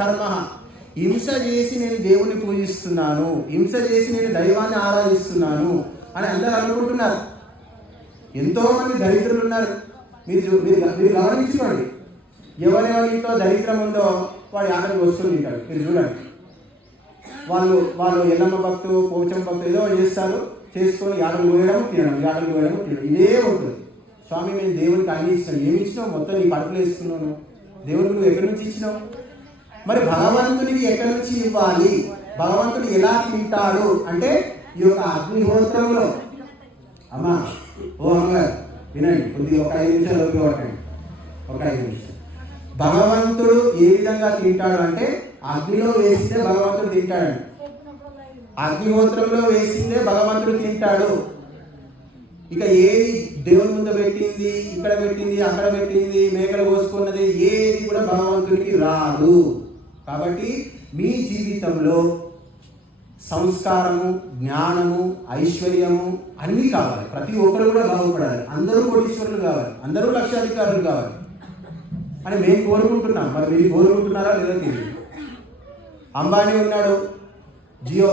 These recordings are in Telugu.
ధర్మ. హింస చేసి నేను దేవుణ్ణి పూజిస్తున్నాను, హింస చేసి నేను దైవాన్ని ఆరాధిస్తున్నాను అని అందరూ అనుకుంటున్నారు. ఎంతోమంది దరిద్రులు ఉన్నారు. మీరు గమనించుకోండి, ఎవరెవరితో దరిద్రం ఉందో వాడు యాటలు వస్తువులు తింటాడు. మీరు చూడండి, వాళ్ళు ఎల్లమ్మ భక్తు, పోచమ్మ భక్తు ఏదో చేస్తారు, చేసుకొని యాటలు పోయడం తినడం, యాటలు పోయడం తినడం, ఇదే ఉంటుంది. స్వామి మేము దేవుడికి అన్ని ఇచ్చినాం. ఏమి ఇచ్చినావు? మొత్తం నీ కడుపులో వేసుకున్నాను. దేవుడికి నువ్వు ఎక్కడి నుంచి ఇచ్చినావు? మరి భగవంతునికి ఎక్కడి నుంచి ఇవ్వాలి? భగవంతుడు ఎలా తింటాడు అంటే ఈ యొక్క అగ్నిహోత్రంలో. అమ్మా, ఓ అమ్మగారు వినండి, కొద్దిగా ఒక 5 నిమిషాలు ఉపయోగపడండి. ఒక 5 నిమిషాలు. భగవంతుడు ఏ విధంగా తింటాడు అంటే అగ్నిలో వేసిందే భగవంతుడు తింటాడు. అగ్నిహోత్రంలో వేసిందే భగవంతుడు తింటాడు. ఇక ఏది దేవుని ముందు పెట్టింది, ఇక్కడ పెట్టింది, అక్కడ పెట్టింది, మేకలు కోసుకున్నది ఏది కూడా భగవంతుడికి రాదు. కాబట్టి మీ జీవితంలో సంస్కారము, జ్ఞానము, ఐశ్వర్యము అన్నీ కావాలి. ప్రతి ఒక్కరు కూడా బాగుపడాలి. అందరూ కోటీశ్వరులు కావాలి, అందరూ లక్షాధికారులు కావాలి అని మేము కోరుకుంటున్నాం. మరి మీరు కోరుకుంటున్నారా లేదా తెలియదు. అంబానీ ఉన్నాడు, జియో,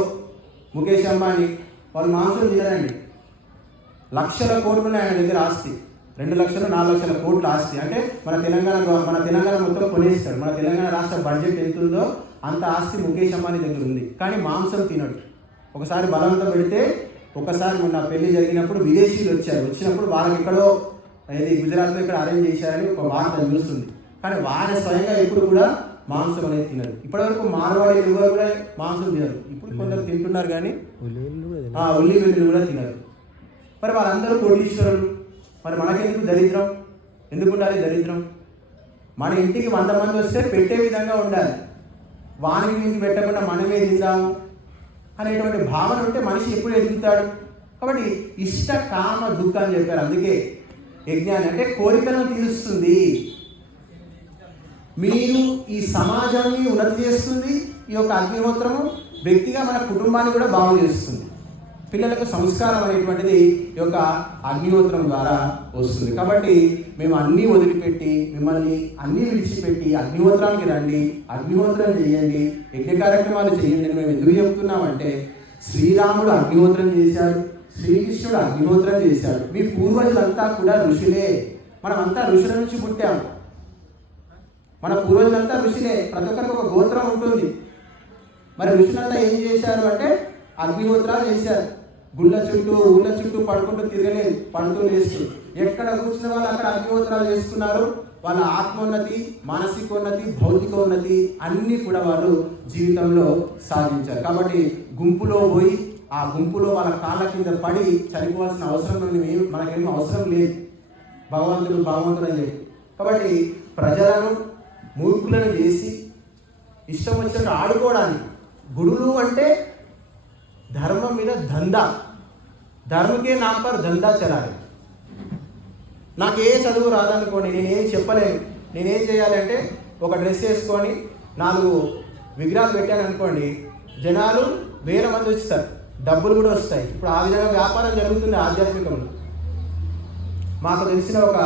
ముఖేష్ అంబానీ, వాళ్ళు మాంసం తినరండి. లక్షల కోట్లు ఉన్నాయి ఆయన దగ్గర ఆస్తి. 2 లక్షలు 4 లక్షల కోట్ల ఆస్తి. అంటే మన తెలంగాణ మొత్తం కొనేస్తాడు. మన తెలంగాణ రాష్ట్ర బడ్జెట్ ఎంత ఉందో అంత ఆస్తి ముఖేష్ అంబానీ దగ్గర ఉంది. కానీ మాంసం తినడు. ఒకసారి బలవంతం పెడితే, ఒకసారి మొన్న పెళ్లి జరిగినప్పుడు విదేశీయులు వచ్చినప్పుడు వాళ్ళకి ఎక్కడో ఏది గుజరాత్లో ఇక్కడ అరేంజ్ చేశారని ఒక వార్త నిలుస్తుంది. కానీ వారి స్వయంగా ఎప్పుడు కూడా మాంసం అనేది తినరు. ఇప్పటివరకు మార్వాడి ఎవరు కూడా మాంసం తినరు. ఇప్పుడు కొందరు తింటున్నారు కానీ ఉల్లి వెల్లుల్లి కూడా తినరు. మరి వాళ్ళందరూ కోటీశ్వరులు. మరి మనకెందుకు దరిద్రం? ఎందుకు ఉండాలి దరిద్రం? మన ఇంటికి 100 మంది వస్తే పెట్టే విధంగా ఉండాలి. వానికి వీనికి పెట్టకుండా మనమే తిందాము అనేటువంటి భావన ఉంటే మనిషి ఎప్పుడు ఎదుగుతాడు. కాబట్టి ఇష్ట కామ దుఃఖ అని చెప్పారు. అందుకే యజ్ఞాన్ని అంటే కోరికలను తీరుస్తుంది. మీరు ఈ సమాజాన్ని ఉన్నతి చేస్తుంది. ఈ యొక్క అగ్నిహోత్రము వ్యక్తిగా మన కుటుంబాన్ని కూడా బాగు చేస్తుంది. పిల్లలకు సంస్కారం అనేటువంటిది ఈ యొక్క అగ్నిహోత్రం ద్వారా వస్తుంది. కాబట్టి మేము అన్నీ వదిలిపెట్టి, మిమ్మల్ని అన్నీ విడిచిపెట్టి అగ్నిహోత్రానికి రండి, అగ్నిహోత్రం చేయండి, యజ్ఞ కార్యక్రమాలు చేయండి అని మేము ఎందుకు చెప్తున్నామంటే, శ్రీరాముడు అగ్నిహోత్రం చేశాడు, శ్రీకృష్ణుడు అగ్నిహోత్రం చేశాడు. మీ పూర్వజులంతా కూడా ఋషులే. మనమంతా ఋషుల నుంచి పుట్టాము. మన పూర్వజులంతా ఋషులే. ప్రతి ఒక్కరికి ఒక గోత్రం ఉంటుంది. మరి ఋషులంతా ఏం చేశారు అంటే అగ్నిహోత్రాలు చేశారు. గుళ్ళ చుట్టూ ఊళ్ళ చుట్టూ పడుకుంటూ తిరగలేదు, పడుతూ లేస్తూ ఎక్కడ కూర్చున్న వాళ్ళు అక్కడ అగ్నిహోత్రాలు చేసుకున్నారు. వాళ్ళ ఆత్మోన్నతి, మానసికోన్నతి, భౌతికోన్నతి అన్నీ కూడా వాళ్ళు జీవితంలో సాధించారు. కాబట్టి గుంపులో పోయి ఆ గుంపులో వాళ్ళ కాళ్ళ కింద పడి చనిపోవాల్సిన అవసరం మనకేమో అవసరం లేదు. భగవంతుడు అని చెప్పి. కాబట్టి ప్రజలను మూర్ఖులను చేసి ఇష్టం వచ్చినట్టు ఆడుకోవడానికి గుడులు అంటే ధర్మం మీద దందా, ధర్మకే నామ్ పర్ దందా చలాలి. నాకే చదువు రాదనుకోండి, నేనేం చెప్పలేను. నేనేం చేయాలి అంటే ఒక డ్రెస్ వేసుకొని 4 విగ్రహాలు పెట్టాను అనుకోండి, జనాలు 1000 మంది వస్తారు, డబ్బులు కూడా వస్తాయి. ఇప్పుడు ఆ విధంగా వ్యాపారం జరుగుతుంది ఆధ్యాత్మికంలో. మాకు తెలిసిన ఒక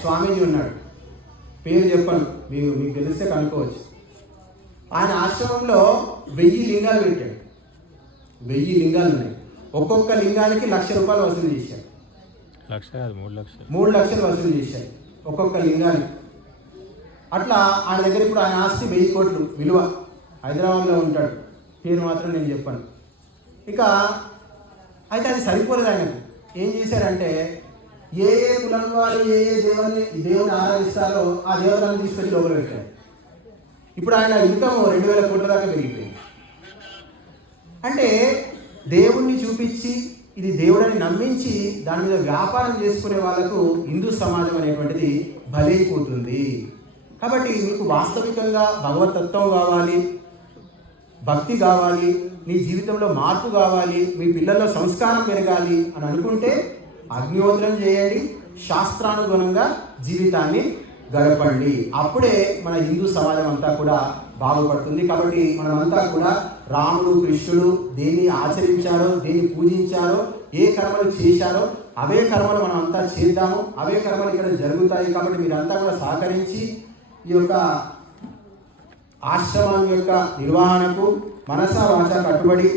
స్వామీజీ ఉన్నాడు, పేరు చెప్పను, మీకు తెలిస్తే కనుక్కోవచ్చు. ఆయన ఆశ్రమంలో 1000 లింగాలు పెట్టాడు. 1000 లింగాలు ఉన్నాయి. ఒక్కొక్క లింగానికి ₹1,00,000 వసూలు చేశారు. 3 లక్షలు వసూలు చేశారు ఒక్కొక్క లింగానికి. అట్లా ఆయన దగ్గర ఇప్పుడు ఆయన ఆస్తి 1000 కోట్లు విలువ. హైదరాబాద్లో ఉంటాడు, పేరు మాత్రం నేను చెప్పాను. ఇక అయితే అది సరిపోలేదు. ఆయనకు ఏం చేశారంటే, ఏ కులం వారు ఏ దేవుని ఆరాధిస్తారో ఆ దేవతలను తీసుకొచ్చి లోపల పెట్టారు. ఇప్పుడు ఆయన ఇన్కమ్ 2000 కోట్ల దాకా పెరిగిపోయింది. అంటే దేవుణ్ణి చూపించి ఇది దేవుడని నమ్మించి దాని మీద వ్యాపారం చేసుకునే వాళ్ళకు హిందూ సమాజం అనేటువంటిది బలైపోతుంది. కాబట్టి మీకు వాస్తవికంగా భగవతత్వం కావాలి, భక్తి కావాలి, మీ జీవితంలో మార్పు కావాలి, మీ పిల్లల్లో సంస్కారం పెరగాలి అని అనుకుంటే అగ్నిహోత్రం చేయండి, శాస్త్రానుగుణంగా జీవితాన్ని గడపండి. అప్పుడే మన హిందూ సమాజం అంతా కూడా బాగుపడుతుంది. కాబట్టి మనమంతా కూడా రాముడు, కృష్ణుడు దేన్ని ఆచరించారో, దేన్ని పూజించారో, ఏ కర్మలు చేశారో అవే కర్మలు మనం అంతా చేద్దాము. అవే కర్మలు ఇక్కడ జరుగుతాయి. కాబట్టి మీరంతా కూడా సహకరించి ఈ యొక్క ఆశ్రమం యొక్క నిర్వహణకు మనసా వాచ కట్టుబడి